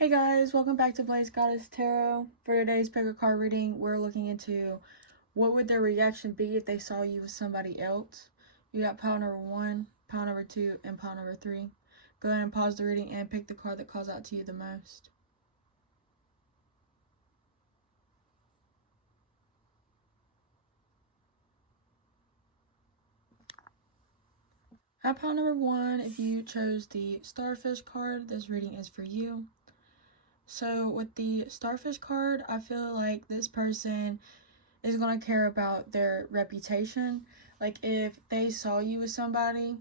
Hey guys, welcome back to Blaze Goddess Tarot. For today's pick a card reading, we're looking into what would their reaction be if they saw you with somebody else. You got pile number 1, pile number 2, and pile number 3. Go ahead and pause the reading and pick the card that calls out to you the most. At pile number 1, if you chose the Starfish card, this reading is for you. So with the Starfish card, I feel like this person is going to care about their reputation. Like, if they saw you with somebody,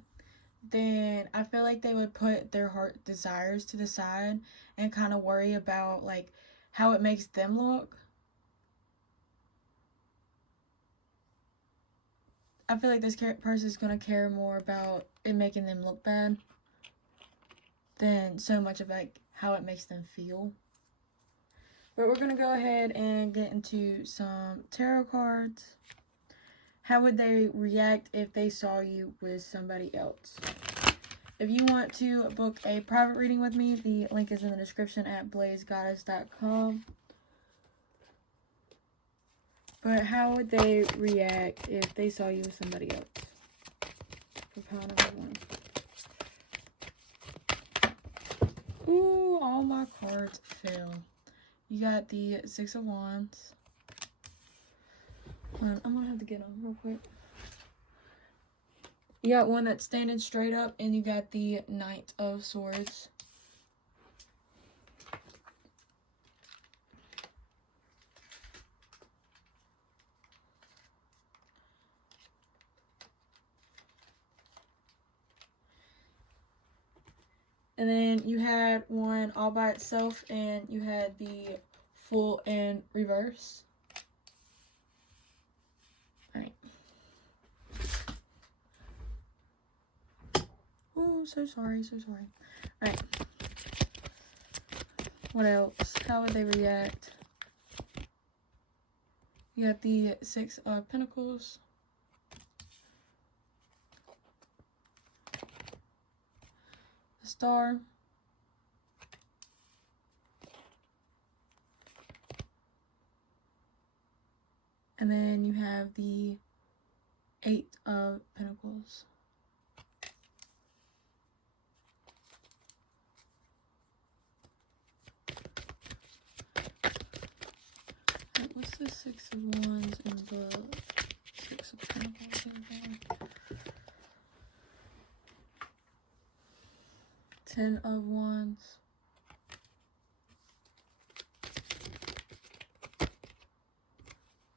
then I feel like they would put their heart desires to the side and kind of worry about, like, how it makes them look. I feel like this person is going to care more about it making them look bad than so much of, like, how it makes them feel. But we're going to go ahead and get into some tarot cards. How would they react if they saw you with somebody else? If you want to book a private reading with me, the link is in the description at blazegoddess.com. But how would they react if they saw you with somebody else? For pile number 1. Ooh, all my cards fell. You got the 6 of Wands. I'm going to have to get them real quick. You got one that's standing straight up, and you got the Knight of Swords. And then you had one all by itself, and you had the Fool in reverse. Alright. Oh, so sorry. Alright. What else? How would they react? You got the 6 of Pentacles. The Star. And then you have the 8 of Pentacles. What's the 6 of Wands and the 6 of Pentacles again? 10 of Wands.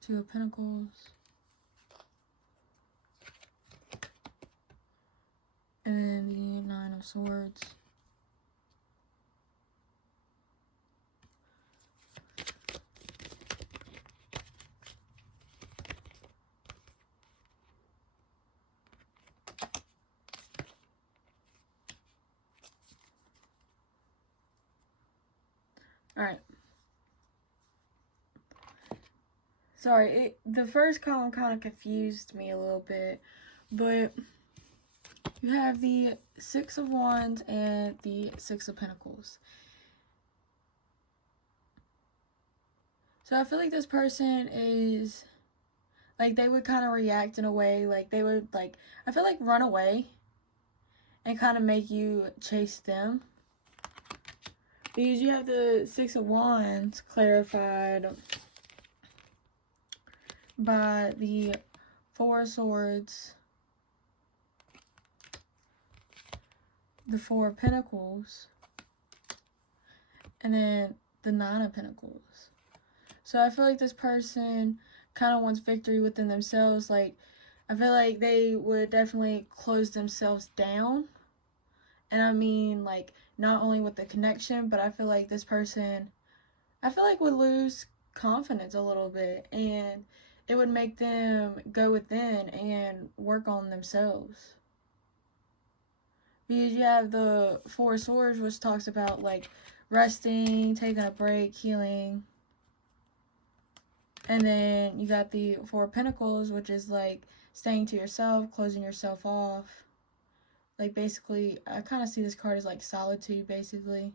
Two of Pentacles. And then the 9 of Swords. Alright. Sorry, the first column kind of confused me a little bit, but you have the 6 of Wands and the 6 of Pentacles. So I feel like this person is, like, they would kind of react in a way, like, they would, like, I feel like run away and kind of make you chase them. Because you have the 6 of Wands clarified by the 4 of Swords, the 4 of Pentacles, and then the 9 of Pentacles. So I feel like this person kind of wants victory within themselves. Like, I feel like they would definitely close themselves down. And I mean, like, not only with the connection, but I feel like this person, I feel like would lose confidence a little bit. And it would make them go within and work on themselves. Because you have the 4 of Swords, which talks about, like, resting, taking a break, healing. And then you got the 4 of Pentacles, which is, like, staying to yourself, closing yourself off. Like, basically, I kind of see this card as, like, solitude, basically.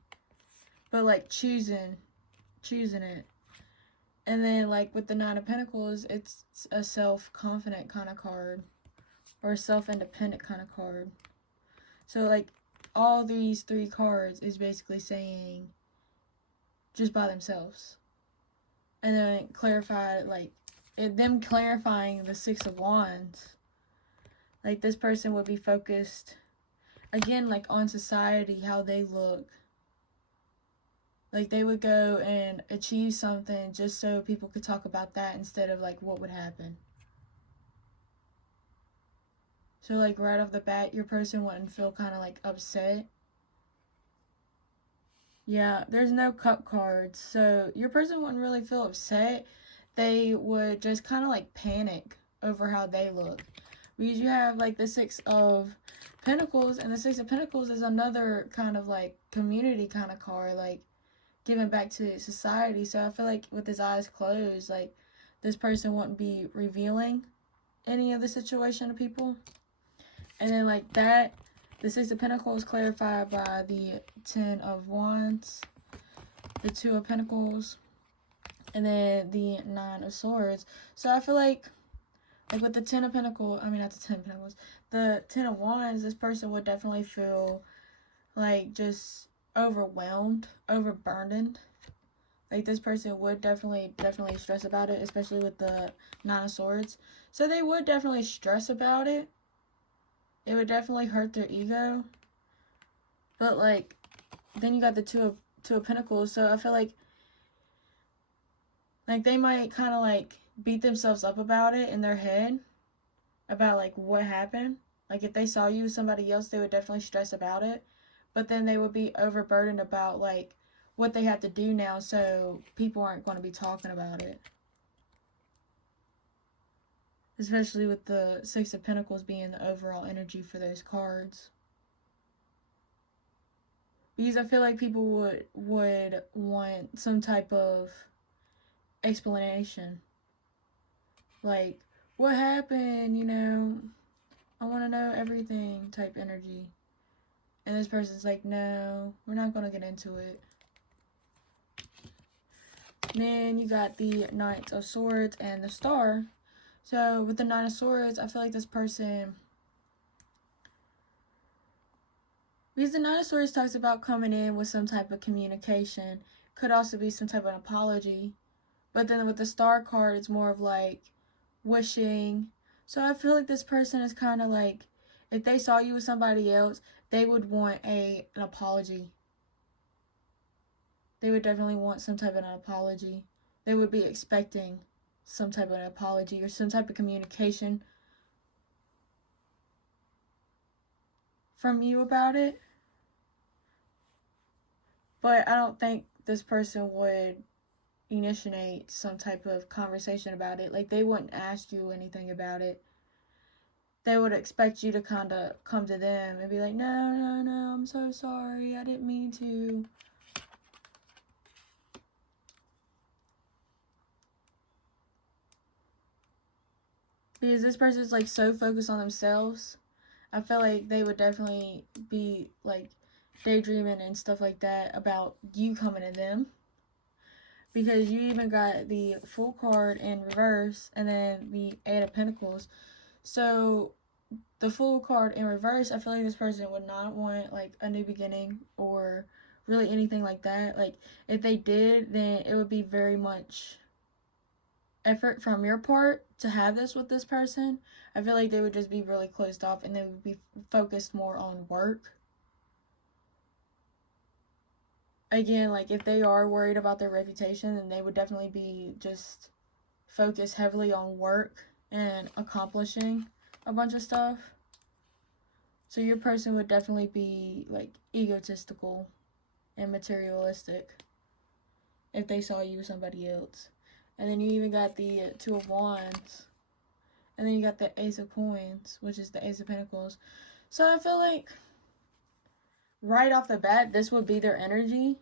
but like choosing it. And then like with the Nine of Pentacles, it's a self-confident kind of card, or a self-independent kind of card. So like all these three cards is basically saying just by themselves. And then clarified, like them clarifying the Six of Wands. Like this person would be focused again like on society, how they look. Like they would go and achieve something just so people could talk about that instead of like what would happen. So like right off the bat, your person wouldn't feel kind of like upset. Yeah, there's no cup cards. So your person wouldn't really feel upset. They would just kind of like panic over how they look. Because you have like the Six of Pentacles, and the Six of Pentacles is another kind of like community kind of card, like giving back to society. So I feel like with his eyes closed, like this person wouldn't be revealing any of the situation to people. And then like that, the Six of Pentacles clarified by the Ten of Wands, the Two of Pentacles, and then the Nine of Swords. So I feel like with the Ten of Pentacles, I mean not the Ten of Pentacles, the Ten of Wands, this person would definitely feel like just overwhelmed, overburdened. Like this person would definitely stress about it, especially with the Nine of Swords. So they would definitely stress about it. It would definitely hurt their ego. But like then you got the Two of Pentacles, so I feel like they might kind of like beat themselves up about it in their head, about like what happened. Like if they saw you with somebody else, they would definitely stress about it. But then they would be overburdened about like what they have to do now, so people aren't going to be talking about it. Especially with the Six of Pentacles being the overall energy for those cards. Because I feel like people would want some type of explanation. Like, what happened, you know? I want to know everything type energy. And this person's like, no, we're not going to get into it. Then you got the Knight of Swords and the Star. So with the Nine of Swords, I feel like this person, because the Nine of Swords talks about coming in with some type of communication, could also be some type of apology. But then with the Star card, it's more of like wishing. So I feel like this person is kind of like, if they saw you with somebody else, they would want an apology. They would definitely want some type of an apology. They would be expecting some type of an apology or some type of communication from you about it. But I don't think this person would initiate some type of conversation about it. Like they wouldn't ask you anything about it. They would expect you to kind of come to them and be like, no, I'm so sorry, I didn't mean to. Because this person is like so focused on themselves, I feel like they would definitely be like daydreaming and stuff like that about you coming to them. Because you even got the Fool card in reverse and then the Eight of Pentacles. So the Fool card in reverse, I feel like this person would not want like a new beginning or really anything like that. Like if they did, then it would be very much effort from your part to have this with this person. I feel like they would just be really closed off and they would be focused more on work. Again, like if they are worried about their reputation, then they would definitely be just focused heavily on work and accomplishing a bunch of stuff. So your person would definitely be like egotistical and materialistic if they saw you with somebody else. And then you even got the Two of Wands. And then you got the Ace of Coins, which is the Ace of Pentacles. So I feel like right off the bat, this would be their energy.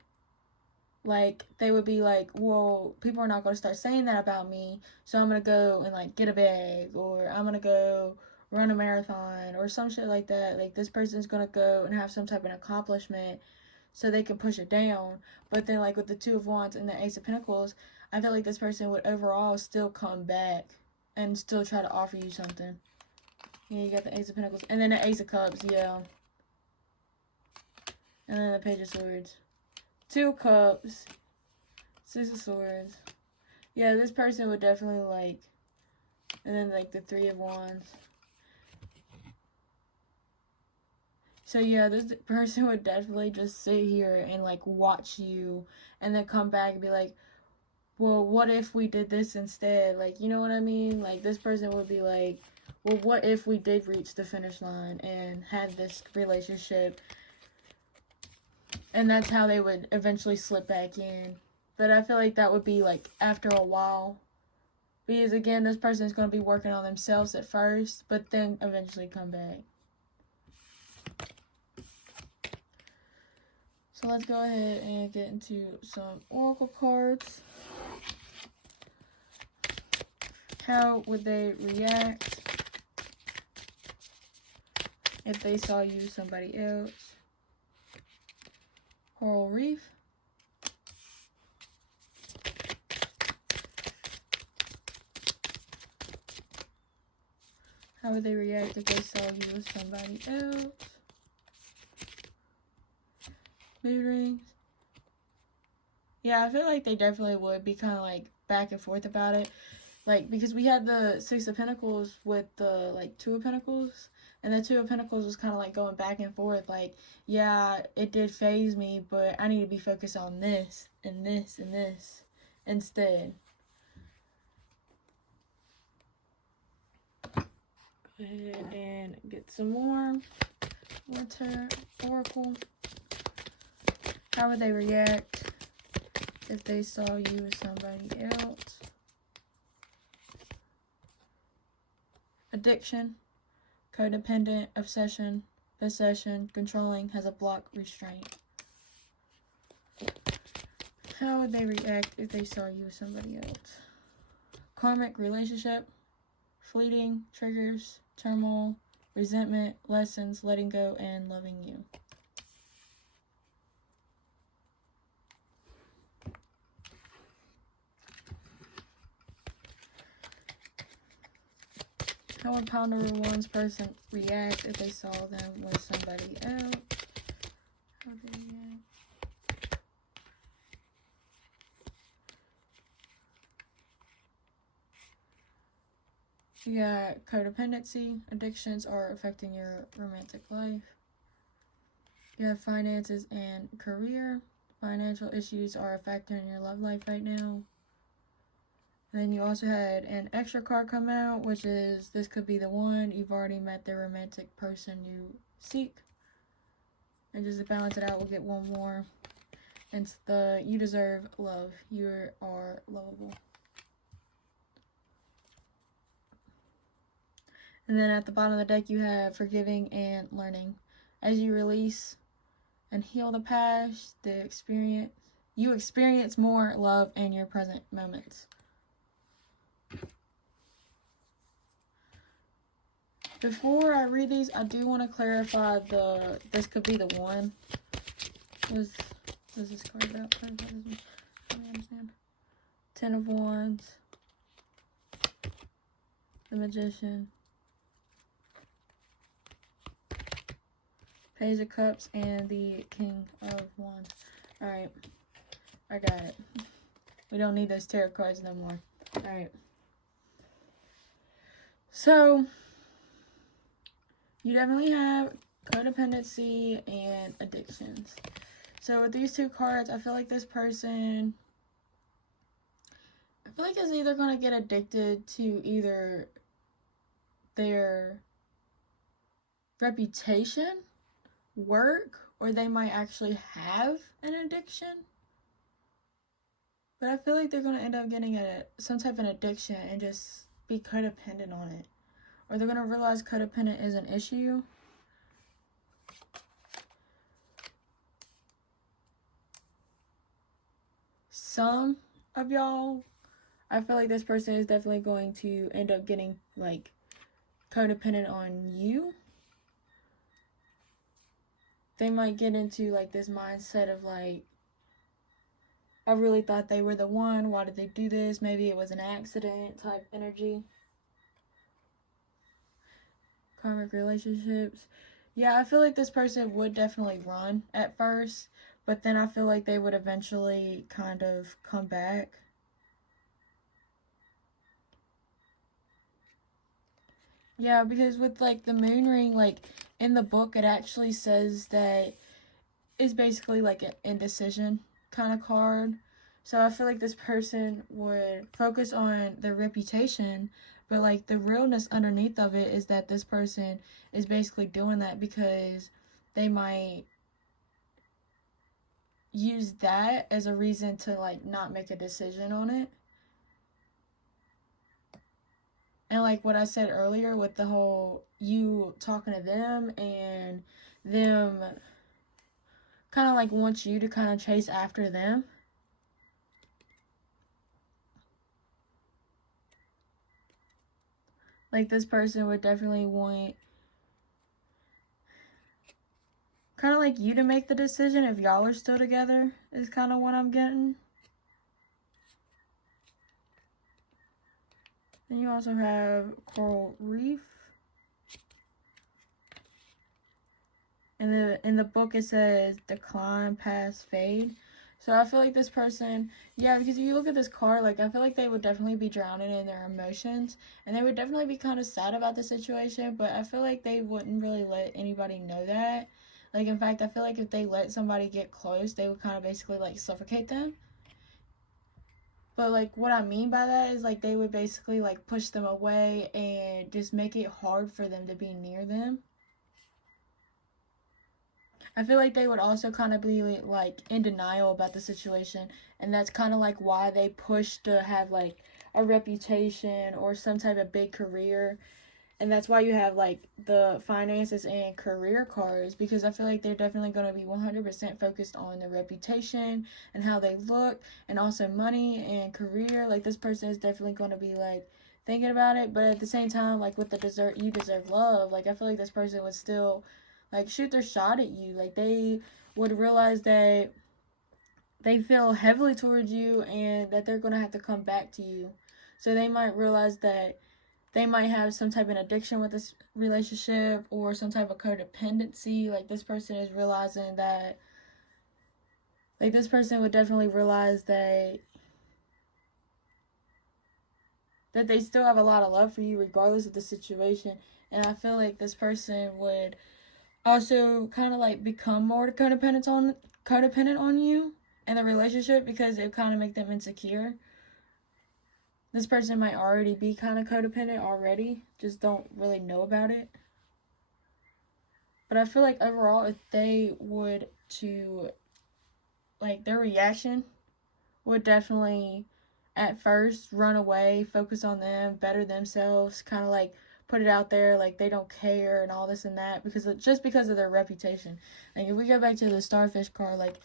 Like, they would be like, well, people are not going to start saying that about me, so I'm going to go and, like, get a bag, or I'm going to go run a marathon, or some shit like that. Like, this person's going to go and have some type of accomplishment, so they can push it down. But then, like, with the Two of Wands and the Ace of Pentacles, I feel like this person would overall still come back and still try to offer you something. Yeah, you got the Ace of Pentacles. And then the Ace of Cups, yeah. And then the Page of Swords. Two Cups. Six of Swords. Yeah, this person would definitely, like... And then, like, the Three of Wands. So, yeah, this person would definitely just sit here and, like, watch you. And then come back and be like, well, what if we did this instead? Like, you know what I mean? Like, this person would be like, well, what if we did reach the finish line and had this relationship? And that's how they would eventually slip back in. But I feel like that would be, like, after a while. Because, again, this person is going to be working on themselves at first, but then eventually come back. So let's go ahead and get into some oracle cards. How would they react if they saw you somebody else? Coral Reef. How would they react if they saw you with somebody else? Mood rings. Yeah, I feel like they definitely would be kind of like back and forth about it. Like, because we had the Six of Pentacles with the, like, Two of Pentacles. And the Two of Pentacles was kind of, like, going back and forth. Like, yeah, it did phase me, but I need to be focused on this and this and this instead. Go ahead and get some more Winter Oracle. How would they react if they saw you with somebody else? Addiction, codependent, obsession, possession, controlling, has a block, restraint. How would they react if they saw you with somebody else? Karmic relationship, fleeting, triggers, turmoil, resentment, lessons, letting go, and loving you. How would pile number one's person react if they saw them with somebody else? How would they react? You got codependency. Addictions are affecting your romantic life. You have finances and career. Financial issues are affecting your love life right now. And then you also had an extra card come out, which is, this could be the one. You've already met the romantic person you seek. And just to balance it out, we'll get one more. It's the, you deserve love. You are lovable. And then at the bottom of the deck, you have forgiving and learning. As you release and heal the past, you experience more love in your present moments. Before I read these, I do want to clarify this could be the one. Does this card about? Let me understand. Ten of Wands. The Magician. Page of Cups and the King of Wands. Alright. I got it. We don't need those tarot cards no more. Alright. So, you definitely have codependency and addictions. So with these two cards, I feel like this person, I feel like is either going to get addicted to either their reputation, work, or they might actually have an addiction. But I feel like they're going to end up getting some type of addiction and just be codependent on it. Or they're going to realize codependent is an issue. Some of y'all, I feel like this person is definitely going to end up getting, like, codependent on you. they might get into like this mindset of like, I really thought they were the one. Why did they do this? Maybe it was an accident type energy. Karmic relationships. Yeah, I feel like this person would definitely run at first, but then I feel like they would eventually kind of come back. Yeah, because with like the moon ring, like in the book, it actually says that it's basically like an indecision kind of card. So I feel like this person would focus on their reputation, but like the realness underneath of it is that this person is basically doing that because they might use that as a reason to like not make a decision on it. And like what I said earlier with the whole you talking to them and them kind of like wants you to kind of chase after them. Like this person would definitely want kind of like you to make the decision if y'all are still together is kind of what I'm getting. Then you also have Coral Reef. And in the book it says decline, pass, fade. So I feel like this person, yeah, because if you look at this card, like I feel like they would definitely be drowning in their emotions, and they would definitely be kind of sad about the situation, but I feel like they wouldn't really let anybody know that. Like, in fact, I feel like if they let somebody get close, they would kind of basically like suffocate them. But like what I mean by that is like they would basically like push them away and just make it hard for them to be near them. I feel like they would also kind of be like in denial about the situation, and that's kind of like why they push to have like a reputation or some type of big career. And that's why you have like the finances and career cards, because I feel like they're definitely going to be 100% focused on their reputation and how they look, and also money and career. Like this person is definitely going to be like thinking about it, but at the same time, like with the you deserve love, like I feel like this person would still like shoot their shot at you. Like they would realize that they feel heavily towards you and that they're going to have to come back to you. So they might realize that they might have some type of addiction with this relationship or some type of codependency. Like this person is realizing that, like this person would definitely realize that they still have a lot of love for you regardless of the situation. And I feel like this person would also kind of like become more codependent on you in the relationship, because it kind of make them insecure. This person might already be kind of codependent already, just don't really know about it. But I feel like overall, if they would to, like their reaction would definitely at first run away, focus on them, better themselves, kind of like put it out there like they don't care and all this and that, because because of their reputation. Like if we go back to the starfish card, like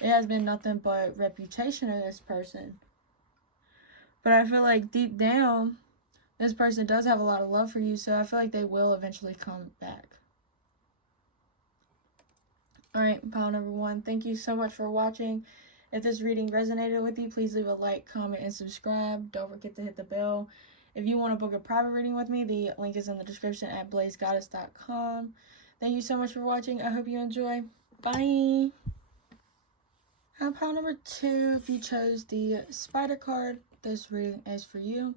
it has been nothing but reputation of this person. But I feel like deep down, this person does have a lot of love for you, so I feel like they will eventually come back. Alright, pile number 1, thank you so much for watching. If this reading resonated with you, please leave a like, comment, and subscribe. Don't forget to hit the bell. If you want to book a private reading with me, the link is in the description at blazegoddess.com. Thank you so much for watching. I hope you enjoy. Bye! Pile number 2, if you chose the spider card, this reading is for you.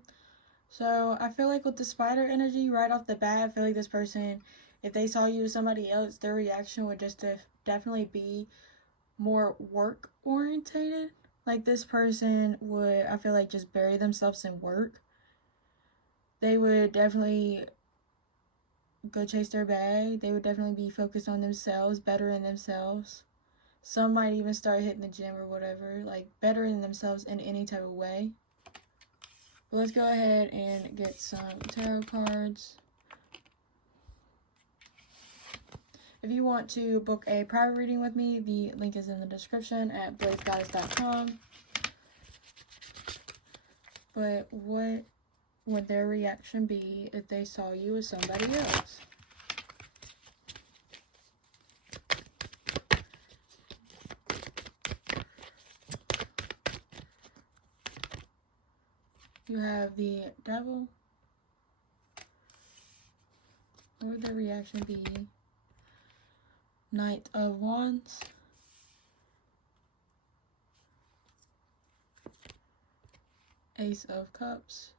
So I feel like with the spider energy right off the bat, I feel like this person, if they saw you with somebody else, their reaction would just definitely be more work orientated. Like this person would, I feel like, just bury themselves in work. They would definitely go chase their bag. They would definitely be focused on themselves, bettering themselves. Some might even start hitting the gym or whatever, like bettering themselves in any type of way. But let's go ahead and get some tarot cards. If you want to book a private reading with me, the link is in the description at blazegoddess.com. But what would their reaction be if they saw you with somebody else? you have the Devil. What would their reaction be? Knight of Wands. Ace of Cups.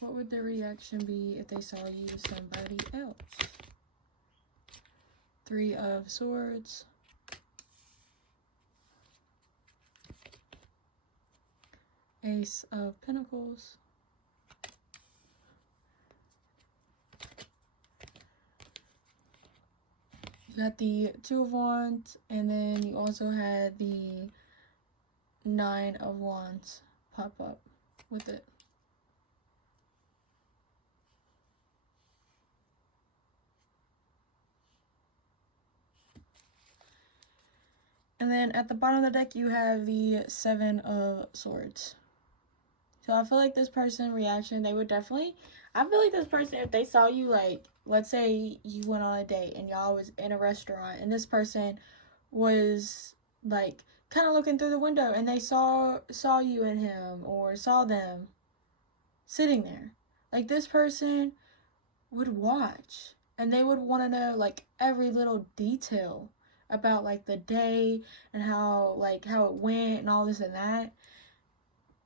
What would their reaction be if they saw you with somebody else? Three of Swords. Ace of Pentacles. You got the Two of Wands, and then you also had the Nine of Wands pop up with it. And then at the bottom of the deck, you have the Seven of Swords. So I feel like this person reaction, they would definitely, I feel like this person, if they saw you, like, let's say you went on a date and y'all was in a restaurant and this person was like kind of looking through the window and they saw you and him, or saw them sitting there, like this person would watch and they would want to know like every little detail about like the day and how it went and all this and that,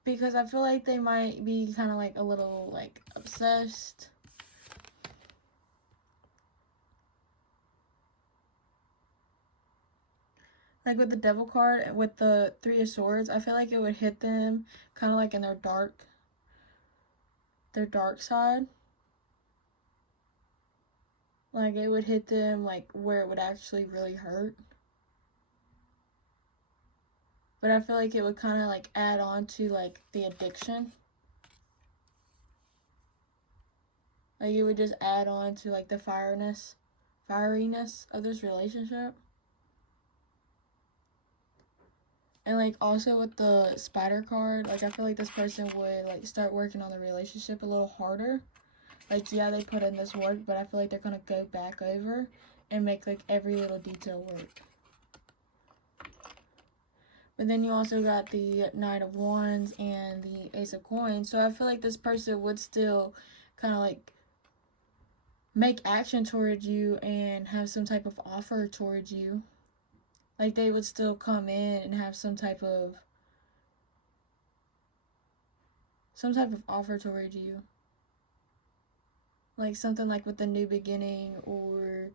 because I feel like they might be kind of like a little like obsessed. Like with the Devil card, with the Three of Swords, I feel like it would hit them kind of like in their dark side. Like it would hit them like where it would actually really hurt. But I feel like it would kind of like add on to like the addiction. Like it would just add on to like the fieriness of this relationship. And like also with the Spider card, like I feel like this person would like start working on the relationship a little harder. Like yeah, they put in this work, but I feel like they're gonna go back over and make like every little detail work. But then you also got the Knight of Wands and the Ace of Coins. So I feel like this person would still kind of like make action towards you and have some type of offer towards you. Like they would still come in and have some type of offer towards you. Like something like with a new beginning, or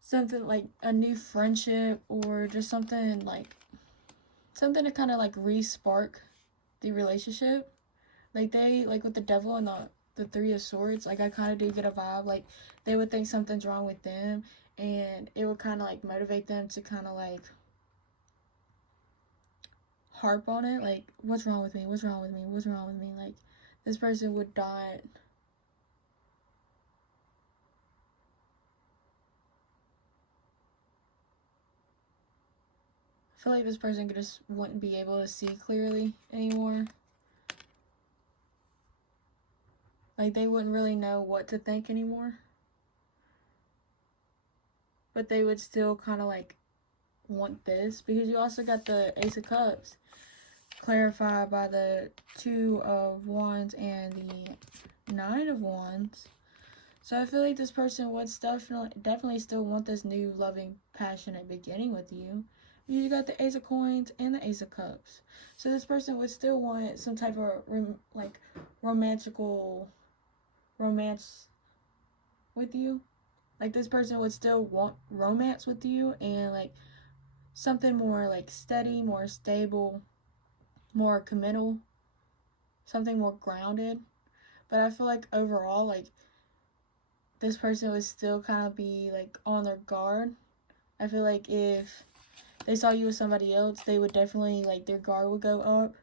something like a new friendship, or just something to kind of like re-spark the relationship. Like they, like with the Devil and the Three of Swords, like I kind of do get a vibe like they would think something's wrong with them, and it would kind of like motivate them to kind of like harp on it, like what's wrong with me, what's wrong with me, what's wrong with me. Like this person would not I feel like this person just wouldn't be able to see clearly anymore. Like they wouldn't really know what to think anymore. But they would still kind of like want this, because you also got the Ace of Cups clarified by the Two of Wands and the Nine of Wands. So I feel like this person would definitely still want this new loving, passionate beginning with you. You got the Ace of Coins and the Ace of Cups. So this person would still want some type of romance with you. Like this person would still want romance with you, and like something more like steady, more stable, more committal, something more grounded. But I feel like overall, like this person would still kind of be like on their guard. I feel like if they saw you with somebody else, they would definitely, like, their guard would go up,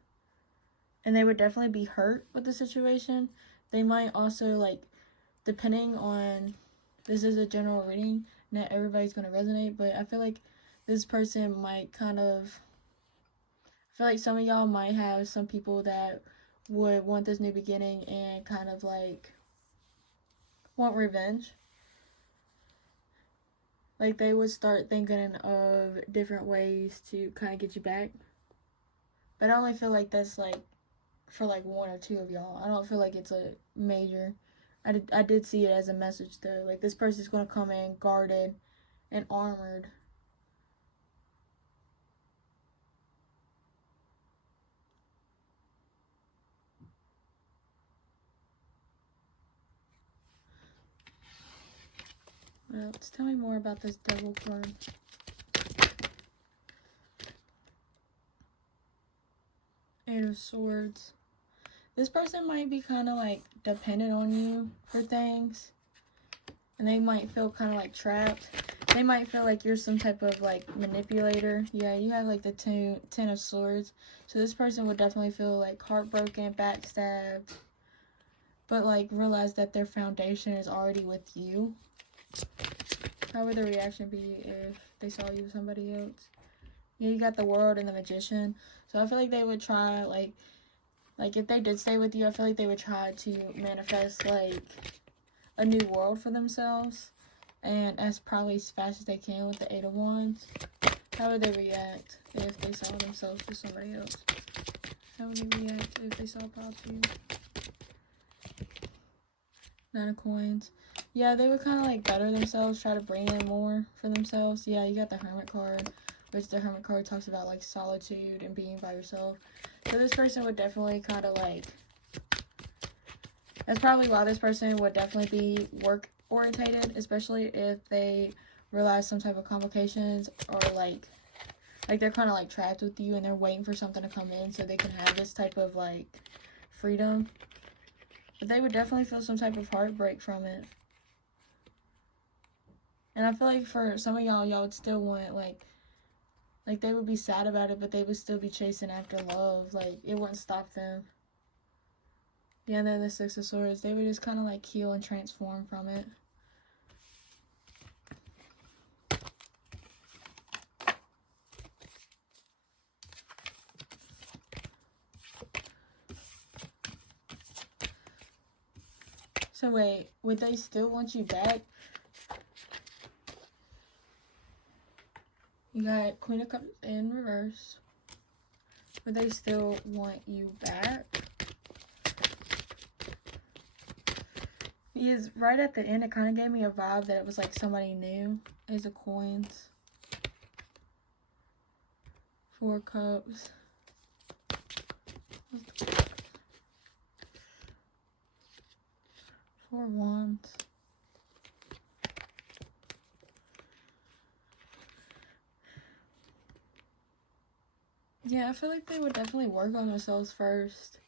and they would definitely be hurt with the situation. They might also, like, depending on, this is a general reading, not everybody's going to resonate, but I feel like this person might kind of, I feel like some of y'all might have some people that would want this new beginning and kind of, like, want revenge. Like, they would start thinking of different ways to kind of get you back. But I only feel like that's, like, for like one or two of y'all. I don't feel like it's a major. I did see it as a message though. Like this person's going to come in guarded and armored. What else? Tell me more about this Devil card. Eight of Swords. This person might be kind of like dependent on you for things. And they might feel kind of like trapped. They might feel like you're some type of like manipulator. Yeah, you have like the Ten of Swords. So this person would definitely feel like heartbroken, backstabbed. But like realize that their foundation is already with you. How would the reaction be if they saw you with somebody else? Yeah, you got the World and the Magician. So I feel like they would try, like if they did stay with you, I feel like they would try to manifest, like, a new world for themselves. And as probably as fast as they can with the Eight of Wands. How would they react if they saw themselves with somebody else? How would they react if they saw about you? Nine of Coins. Yeah, they would kind of like better themselves, try to bring in more for themselves. Yeah, you got the Hermit card, which the Hermit card talks about like solitude and being by yourself. So this person would definitely kind of like, that's probably why this person would definitely be work orientated, especially if they realize some type of complications or like they're kind of like trapped with you and they're waiting for something to come in so they can have this type of like freedom. But they would definitely feel some type of heartbreak from it. And I feel like for some of y'all would still want, like they would be sad about it, but they would still be chasing after love. Like, it wouldn't stop them. Yeah, and then the Six of Swords, they would just kind of, like, heal and transform from it. So wait, would they still want you back? You got Queen of Cups in reverse. Would they still want you back? Because right at the end, it kind of gave me a vibe that it was like somebody new. Ace of Coins. Four Cups. Four Wands. Yeah, I feel like they would definitely work on themselves first.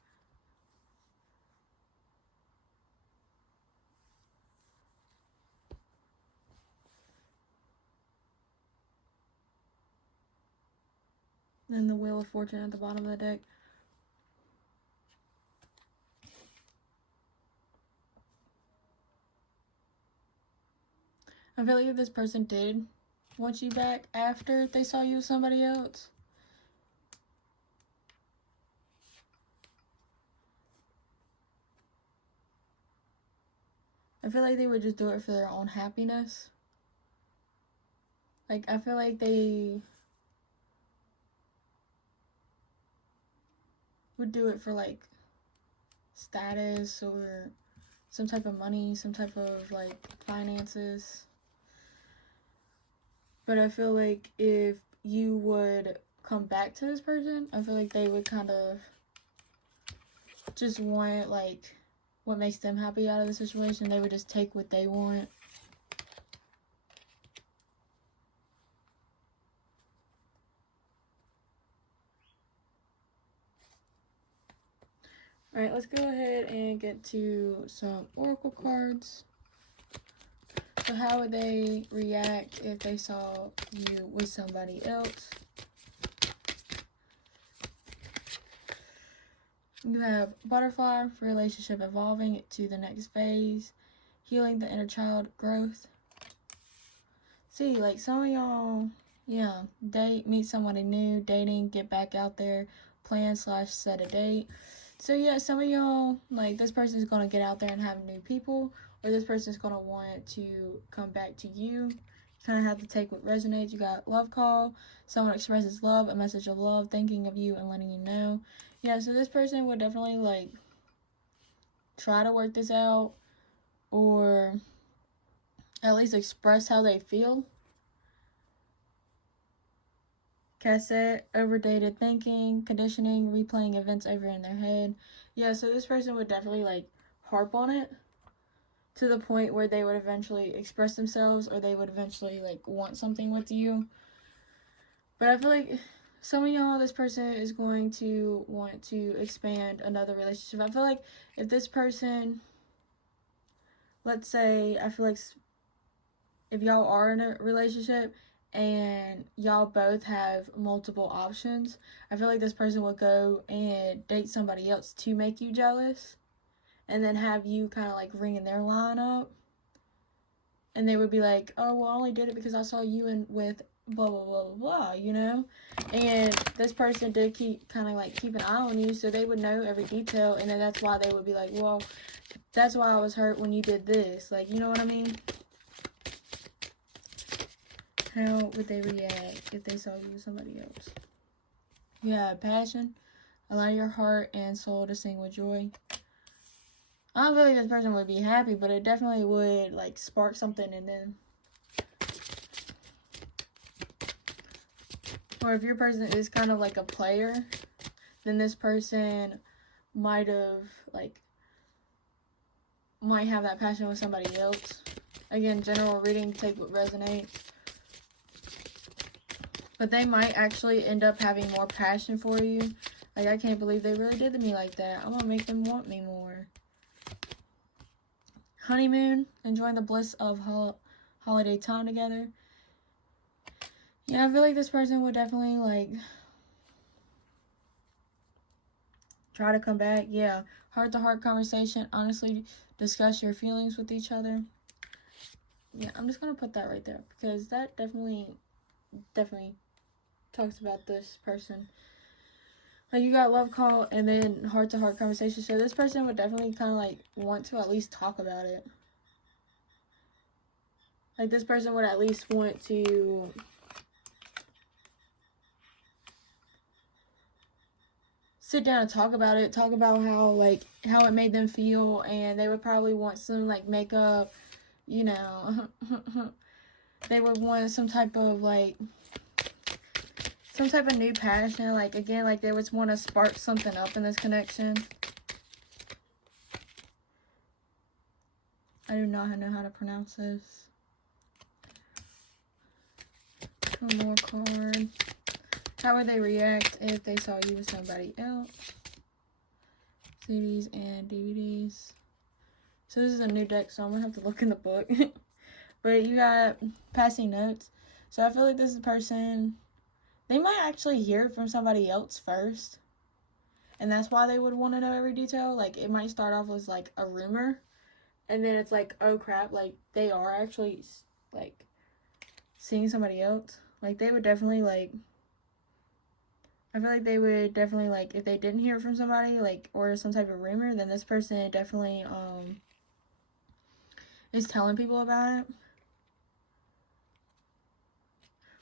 Then the Wheel of Fortune at the bottom of the deck. I feel like if this person did want you back after they saw you with somebody else, I feel like they would just do it for their own happiness. Like, I feel like they would do it for, like, status or some type of money, some type of, like, finances. But I feel like if you would come back to this person, I feel like they would kind of just want, like, what makes them happy out of the situation. They would just take what they want. Alright, let's go ahead and get to some oracle cards. So how would they react if they saw you with somebody else? You have Butterfly for relationship evolving to the next phase. Healing the inner child growth. See, like some of y'all, yeah, date, meet somebody new, dating, get back out there, plan / set a date. So yeah, some of y'all, like this person is going to get out there and have new people. Or this person is going to want to come back to you. kind of have to take what resonates. You got love call. Someone expresses love, a message of love, thinking of you and letting you know. Yeah, so this person would definitely, like, try to work this out, or at least express how they feel. Cassette, overdated thinking, conditioning, replaying events over in their head. Yeah, so this person would definitely, like, harp on it to the point where they would eventually express themselves, or they would eventually, like, want something with you. But I feel like some of y'all, this person is going to want to expand another relationship. I feel like if this person, let's say, I feel like if y'all are in a relationship and y'all both have multiple options, I feel like this person would go and date somebody else to make you jealous, and then have you kind of like ringing their line up, and they would be like, oh, well, I only did it because I saw you in with blah blah blah blah blah, you know. And this person did keep an eye on you, so they would know every detail, and then that's why they would be like, well, that's why I was hurt when you did this, like, you know what I mean. How would they react if they saw you with somebody else? You have passion, allow your heart and soul to sing with joy. I don't feel like this person would be happy, but it definitely would, like, spark something in them. Or if your person is kind of like a player, then this person might have that passion with somebody else. Again, general reading, take what resonates. But they might actually end up having more passion for you. Like, I can't believe they really did to me like that. I'm gonna make them want me more. Honeymoon, enjoying the bliss of holiday time together. Yeah, I feel like this person would definitely, like, try to come back. Yeah, heart-to-heart conversation. Honestly, discuss your feelings with each other. Yeah, I'm just gonna put that right there, because that definitely talks about this person. Like, you got love call and then heart-to-heart conversation. So this person would definitely kind of, like, want to at least talk about it. Like, this person would at least want to sit down and talk about it. Talk about how it made them feel. And they would probably want some, like, makeup, you know. They would want some type of new passion. Like, again, like, they would want to spark something up in this connection. I do not know how to pronounce this. One more card. How would they react if they saw you with somebody else? CDs and DVDs. So this is a new deck, so I'm going to have to look in the book. But you got passing notes. So I feel like this person, they might actually hear it from somebody else first. And that's why they would want to know every detail. Like, it might start off as, like, a rumor. And then it's like, oh, crap. Like, they are actually, like, seeing somebody else. Like, they would definitely, like, I feel like they would definitely, like, if they didn't hear it from somebody, like, or some type of rumor, then this person definitely, is telling people about it.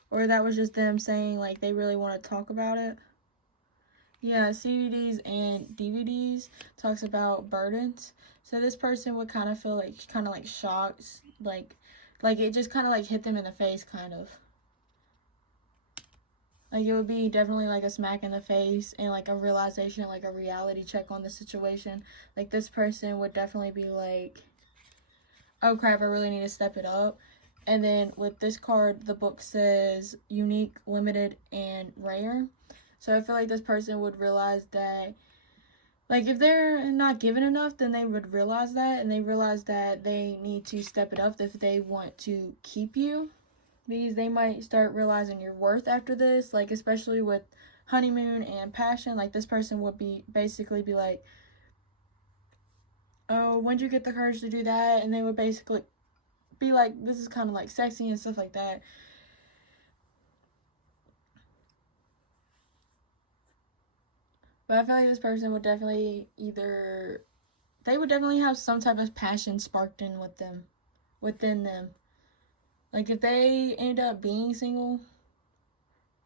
Or that was just them saying, like, they really want to talk about it. Yeah, CDs and DVDs talks about burdens. So this person would kind of feel, like, shocked. Like it just kind of, like, hit them in the face, kind of. Like, it would be definitely, like, a smack in the face and, like, a realization, like, a reality check on the situation. Like, this person would definitely be like, oh, crap, I really need to step it up. And then with this card, the book says unique, limited, and rare. So I feel like this person would realize that, like, if they're not given enough, then they would realize that. And they realize that they need to step it up if they want to keep you. Because they might start realizing your worth after this, like, especially with honeymoon and passion. Like, this person would basically be like, oh, when'd you get the courage to do that? And they would basically be like, this is kind of, like, sexy and stuff like that. But I feel like this person would definitely they would definitely have some type of passion sparked within them. Like, if they end up being single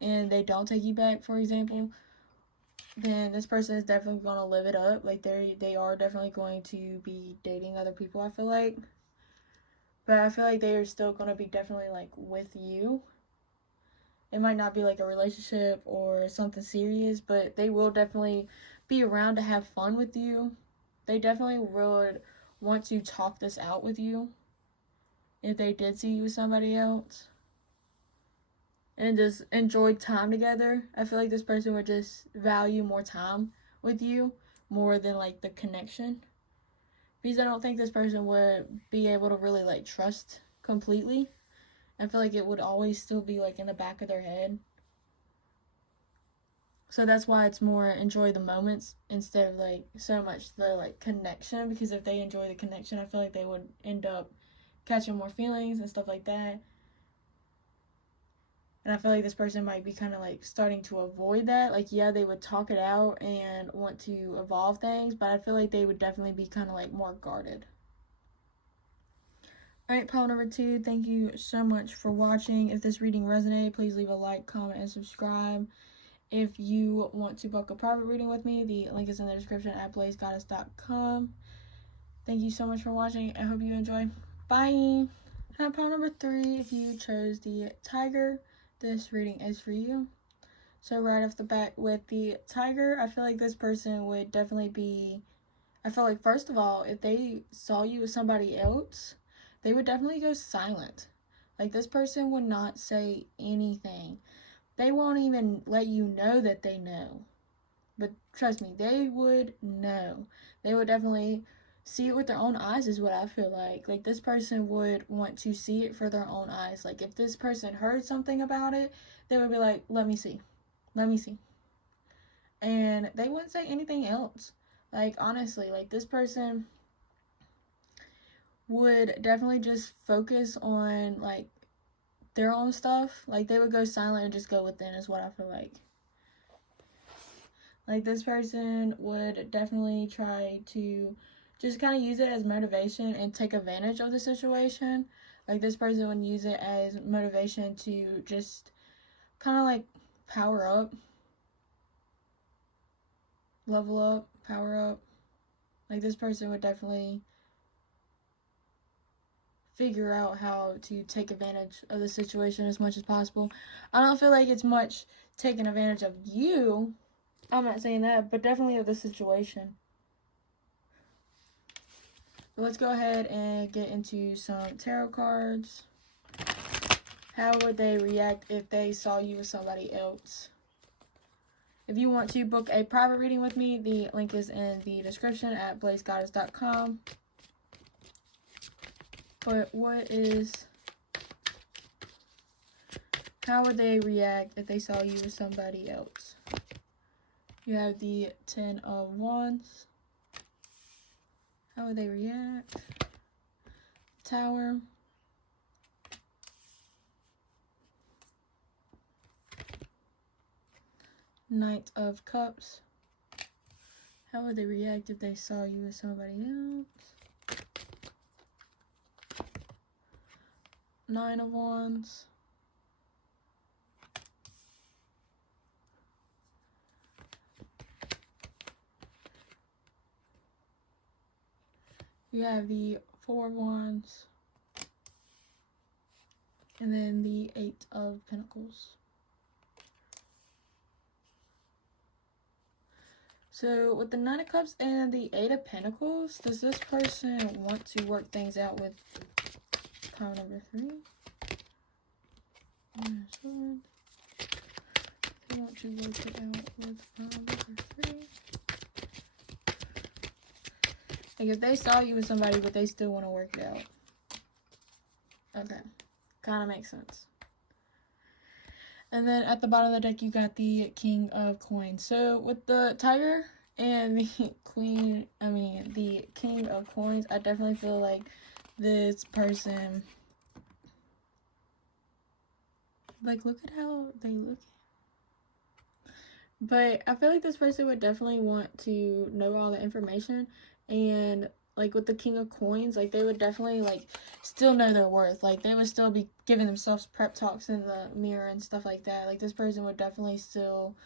and they don't take you back, for example, then this person is definitely going to live it up. Like, they are definitely going to be dating other people, I feel like. But I feel like they are still going to be definitely, like, with you. It might not be, like, a relationship or something serious, but they will definitely be around to have fun with you. They definitely would want to talk this out with you if they did see you with somebody else. And just enjoy time together. I feel like this person would just value more time with you more than, like, the connection. Because I don't think this person would be able to really, like, trust completely. I feel like it would always still be, like, in the back of their head. So that's why it's more enjoy the moments instead of, like, so much the, like, connection. Because if they enjoy the connection, I feel like they would end up catching more feelings and stuff like that. And I feel like this person might be kind of, like, starting to avoid that. Like, yeah, they would talk it out and want to evolve things, but I feel like they would definitely be kind of, like, more guarded. Alright, pile number 2, thank you so much for watching. If this reading resonated, please leave a like, comment, and subscribe. If you want to book a private reading with me, the link is in the description at blazegoddess.com. Thank you so much for watching. I hope you enjoy. Bye! And pile number 3, if you chose the tiger, this reading is for you. So right off the bat with the tiger, I feel like this person would definitely be, I feel like first of all, if they saw you with somebody else, they would definitely go silent. Like, this person would not say anything. They won't even let you know that they know. But trust me, they would know. They would definitely see it with their own eyes is what I feel like. Like, this person would want to see it for their own eyes. Like, if this person heard something about it, they would be like, let me see. Let me see. And they wouldn't say anything else. Like, honestly, like, this person would definitely just focus on, like, their own stuff. Like, they would go silent and just go within is what I feel like. Like, this person would definitely try to just kind of use it as motivation and take advantage of the situation. Like, this person would use it as motivation to just kind of, like, power up, level up, power up. Like, this person would definitely figure out how to take advantage of the situation as much as possible. I don't feel like it's much taking advantage of you. I'm not saying that, but definitely of the situation. But let's go ahead and get into some tarot cards. How would they react if they saw you with somebody else? If you want to book a private reading with me, the link is in the description at blazegoddess.com. But how would they react if they saw you with somebody else? You have the 10 of Wands. How would they react? Tower. Knight of Cups. How would they react if they saw you with somebody else? 9 of Wands. You have the 4 of Wands. And then the 8 of Pentacles. So with the 9 of Cups and the 8 of Pentacles, does this person want to work things out with pile number 3? Sword. They want to work it out with pile number 3. Like, if they saw you with somebody, but they still want to work it out. Okay. Kind of makes sense. And then at the bottom of the deck, you got the King of Coins. So with the Tiger and the the King of Coins, I definitely feel like this person, like, look at how they look. But I feel like this person would definitely want to know all the information and like with the King of Coins, like they would definitely like still know their worth. Like they would still be giving themselves prep talks in the mirror and stuff like that. Like this person would definitely still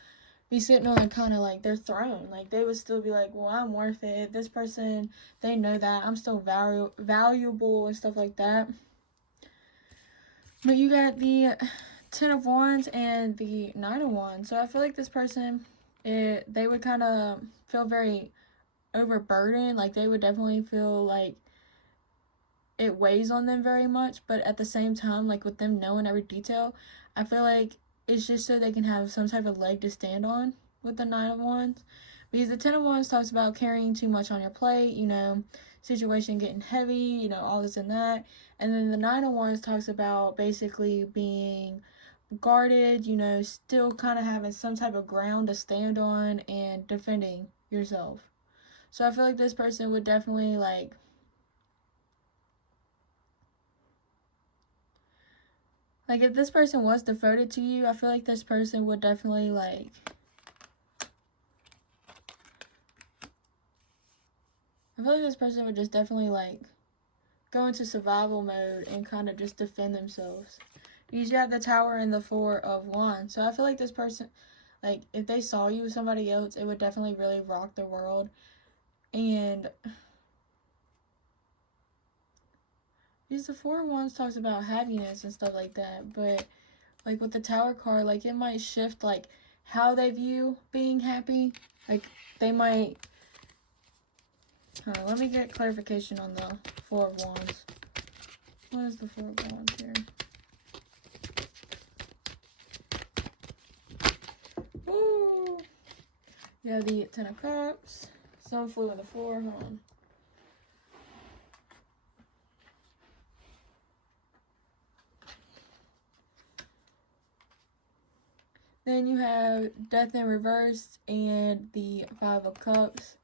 be sitting on kind of like their throne. Like they would still be like, well, I'm worth it. This person, they know that I'm still valuable and stuff like that. But you got the Ten of Wands and the Nine of Wands. So I feel like this person, they would kind of feel very overburdened. Like they would definitely feel like it weighs on them very much. But at the same time, like with them knowing every detail, I feel like it's just so they can have some type of leg to stand on with the Nine of Wands. Because the Ten of Wands talks about carrying too much on your plate, you know, situation getting heavy, you know, all this and that. And then the Nine of Wands talks about basically being guarded, you know, still kind of having some type of ground to stand on and defending yourself. So I feel like this person would definitely like if this person was devoted to you, I feel like this person would definitely like I feel like this person would just definitely like go into survival mode and kind of just defend themselves. Because you have the Tower and the Four of Wands. So I feel like this person, like if they saw you with somebody else, it would definitely really rock the world. And because the Four of Wands talks about happiness and stuff like that. But like with the Tower card, like it might shift like how they view being happy. Like they might... let me get clarification on the Four of Wands. What is the Four of Wands here? Ooh! You have the Ten of Cups. Some flew in the four. Hold on. Then you have Death in Reverse and the Five of Cups.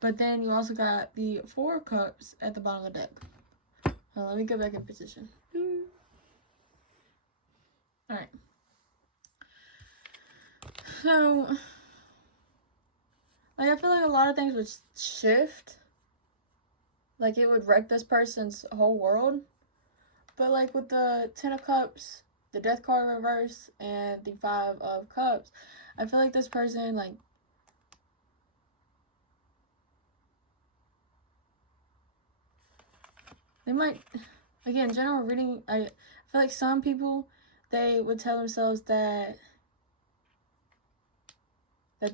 But then you also got the Four of Cups at the bottom of the deck. Let me go back in position. Alright. So, like, I feel like a lot of things would shift. Like, it would wreck this person's whole world. But, like, with the Ten of Cups, the Death card reverse, and the Five of Cups, I feel like this person, like, they might, again, general reading, I feel like some people, they would tell themselves that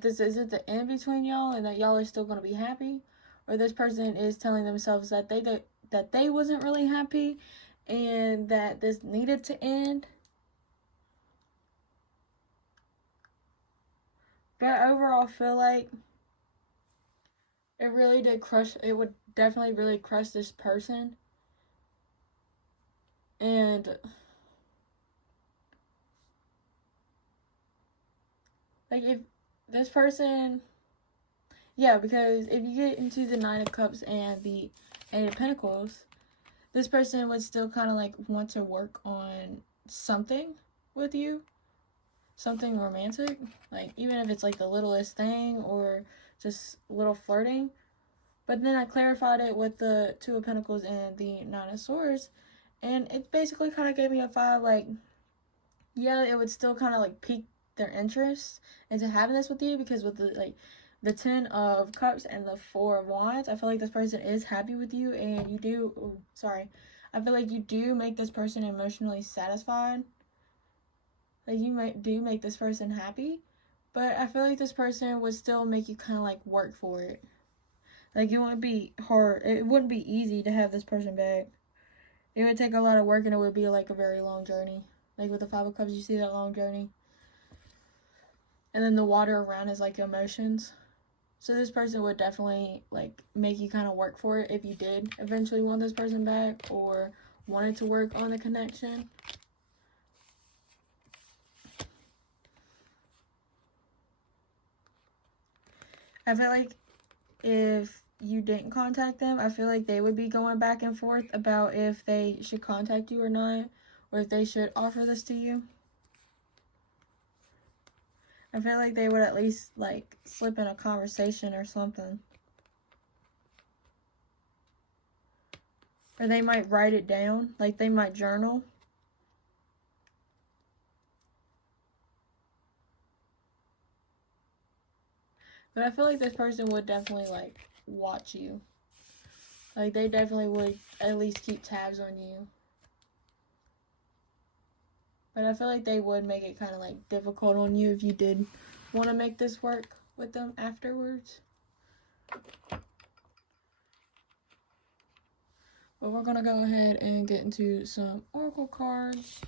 this isn't the end between y'all and that y'all are still going to be happy. Or this person is telling themselves that they wasn't really happy and that this needed to end. But overall, I feel like it really did crush, it would definitely really crush this person. And like if this person, yeah, because if you get into the Nine of Cups and the Eight of Pentacles, this person would still kind of like want to work on something with you, something romantic, like even if it's like the littlest thing or just little flirting. But then I clarified it with the Two of Pentacles and the Nine of Swords, and it basically kind of gave me a vibe like, yeah, it would still kind of like pique their interest into having this with you, because with the Ten of Cups and the Four of Wands, I feel like this person is happy with you, and you do, I feel like you do make this person emotionally satisfied. Like you do make this person happy, but I feel like this person would still make you kind of like work for it. Like it wouldn't be hard, it wouldn't be easy to have this person back. It would take a lot of work, and it would be like a very long journey. Like with the Five of Cups, you see that long journey. And then the water around is like emotions. So this person would definitely like make you kind of work for it if you did eventually want this person back or wanted to work on the connection. I feel like if you didn't contact them, I feel like they would be going back and forth about if they should contact you or not, or if they should offer this to you. I feel like they would at least, like, slip in a conversation or something. Or they might write it down. Like, they might journal. But I feel like this person would definitely, like, watch you. Like, they definitely would at least keep tabs on you. But I feel like they would make it kind of, like, difficult on you if you did want to make this work with them afterwards. But we're going to go ahead and get into some oracle cards.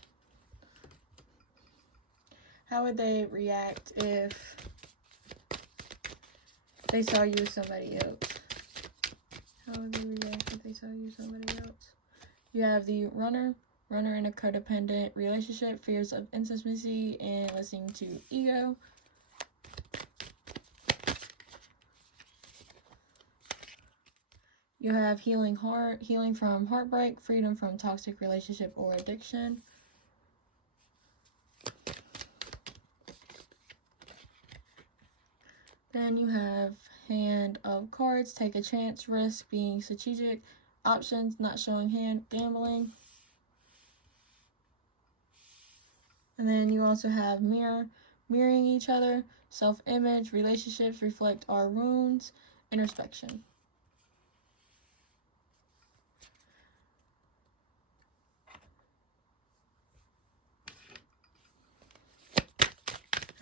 How would they react if they saw you with somebody else? How would they react if they saw you with somebody else? You have the runner in a codependent relationship, fears of intimacy, and listening to ego. You have healing heart, healing from heartbreak, freedom from toxic relationship or addiction. Then you have hand of cards, take a chance, risk, being strategic, options, not showing hand, gambling. And then you also have mirroring each other, self-image, relationships reflect our wounds, introspection.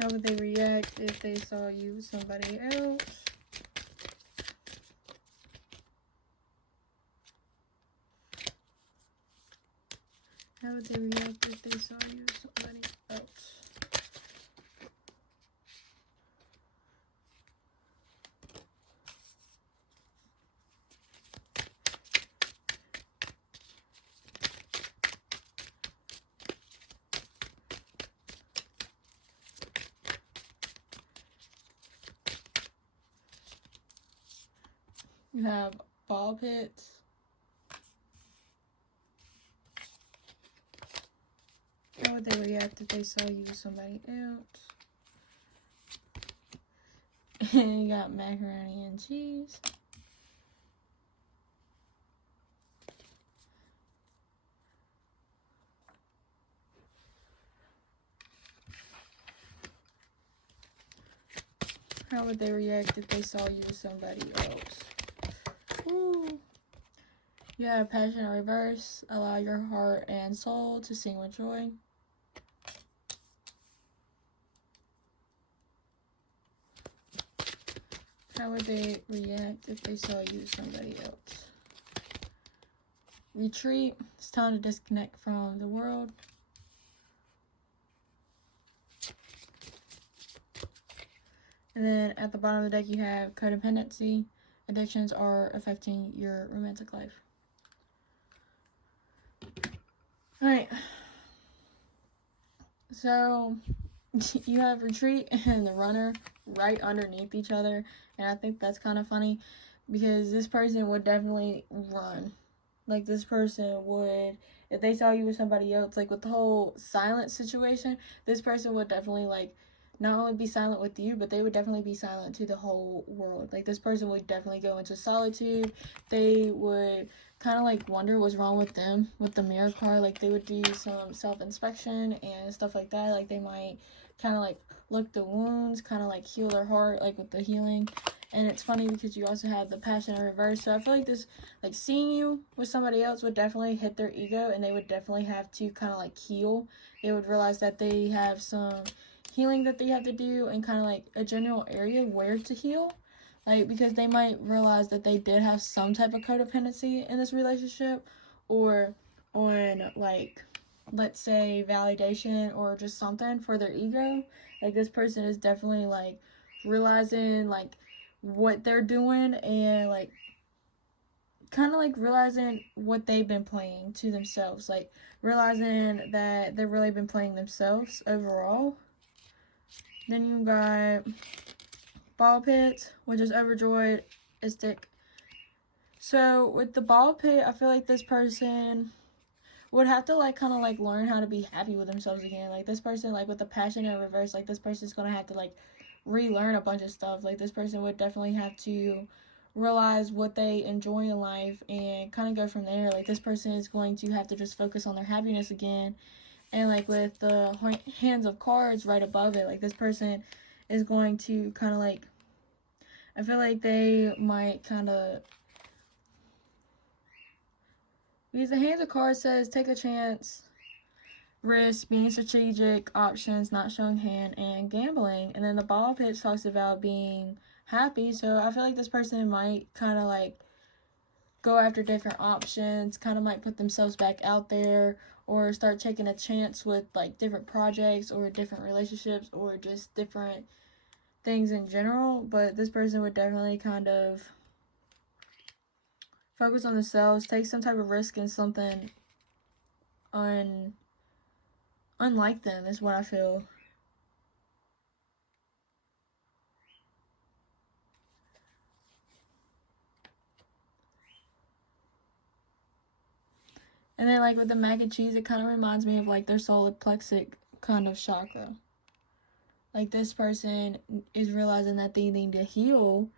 How would they react if they saw you with somebody else? How would they react if they saw you with somebody else? You have ball pits. How would they react if they saw you with somebody else? And you got macaroni and cheese. How would they react if they saw you with somebody else? Ooh. You have passion in reverse. Allow your heart and soul to sing with joy. How would they react if they saw you with somebody else? Retreat. It's time to disconnect from the world. And then at the bottom of the deck you have codependency. Addictions are affecting your romantic life. Alright. So you have retreat and the runner right underneath each other. And I think that's kind of funny because this person would definitely run. Like, this person would, if they saw you with somebody else, like with the whole silent situation, this person would definitely, like, not only be silent with you, but they would definitely be silent to the whole world. Like, this person would definitely go into solitude. They would kind of, like, wonder what's wrong with them with the mirror card. Like, they would do some self-inspection and stuff like that. Like, they might kind of, like, look the wounds, kind of, like, heal their heart, like, with the healing. And it's funny because you also have the passion in reverse. So I feel like this, like, seeing you with somebody else would definitely hit their ego, and they would definitely have to kind of, like, heal. They would realize that they have some healing that they have to do and kind of, like, a general area where to heal. Like, because they might realize that they did have some type of codependency in this relationship, or on, like, let's say validation or just something for their ego. Like, this person is definitely, like, realizing, like, what they're doing and, like, kind of, like, realizing what they've been playing to themselves. Like, realizing that they've really been playing themselves overall. Then you got ball pit, which is overjoyed, stick. So with the ball pit, I feel like this person would have to like kind of like learn how to be happy with themselves again. Like this person, like with the passion in reverse, like this person's gonna have to like relearn a bunch of stuff. Like this person would definitely have to realize what they enjoy in life and kind of go from there. Like this person is going to have to just focus on their happiness again. And like with the hands of cards right above it, like this person is going to kind of like, I feel like they might kind of, because the hands of cards says take a chance, risk, being strategic, options, not showing hand, and gambling. And then the ball pitch talks about being happy. So I feel like this person might kind of like go after different options, kind of might put themselves back out there, or start taking a chance with like different projects or different relationships or just different things in general. But this person would definitely kind of focus on themselves, take some type of risk in something unlike them is what I feel. And then like with the mac and cheese, it kind of reminds me of like their solar plexus kind of chakra. Like this person is realizing that they need to heal.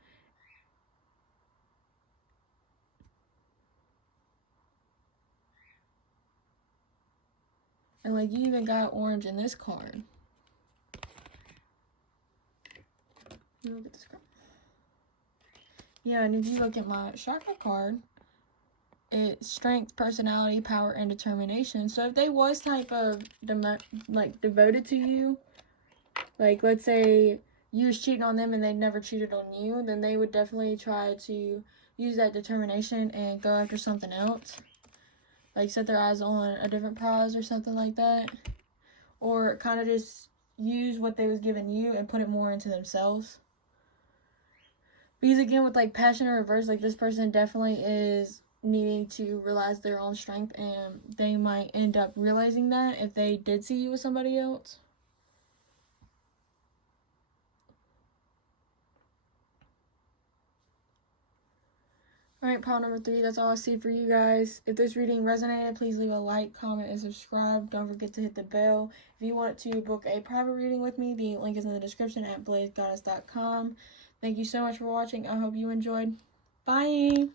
And like you even got orange in this card. Look at this card. Yeah, and if you look at my chakra card, it's strength, personality, power, and determination. So if they was type of like devoted to you, like let's say you was cheating on them and they never cheated on you, then they would definitely try to use that determination and go after something else. Like set their eyes on a different prize or something like that. Or kind of just use what they was giving you and put it more into themselves. Because again, with like passion in reverse, like this person definitely is needing to realize their own strength, and they might end up realizing that if they did see you with somebody else. Alright, pile number 3, that's all I see for you guys. If this reading resonated, please leave a like, comment, and subscribe. Don't forget to hit the bell. If you want to book a private reading with me, the link is in the description at blazegoddess.com. Thank you so much for watching. I hope you enjoyed. Bye!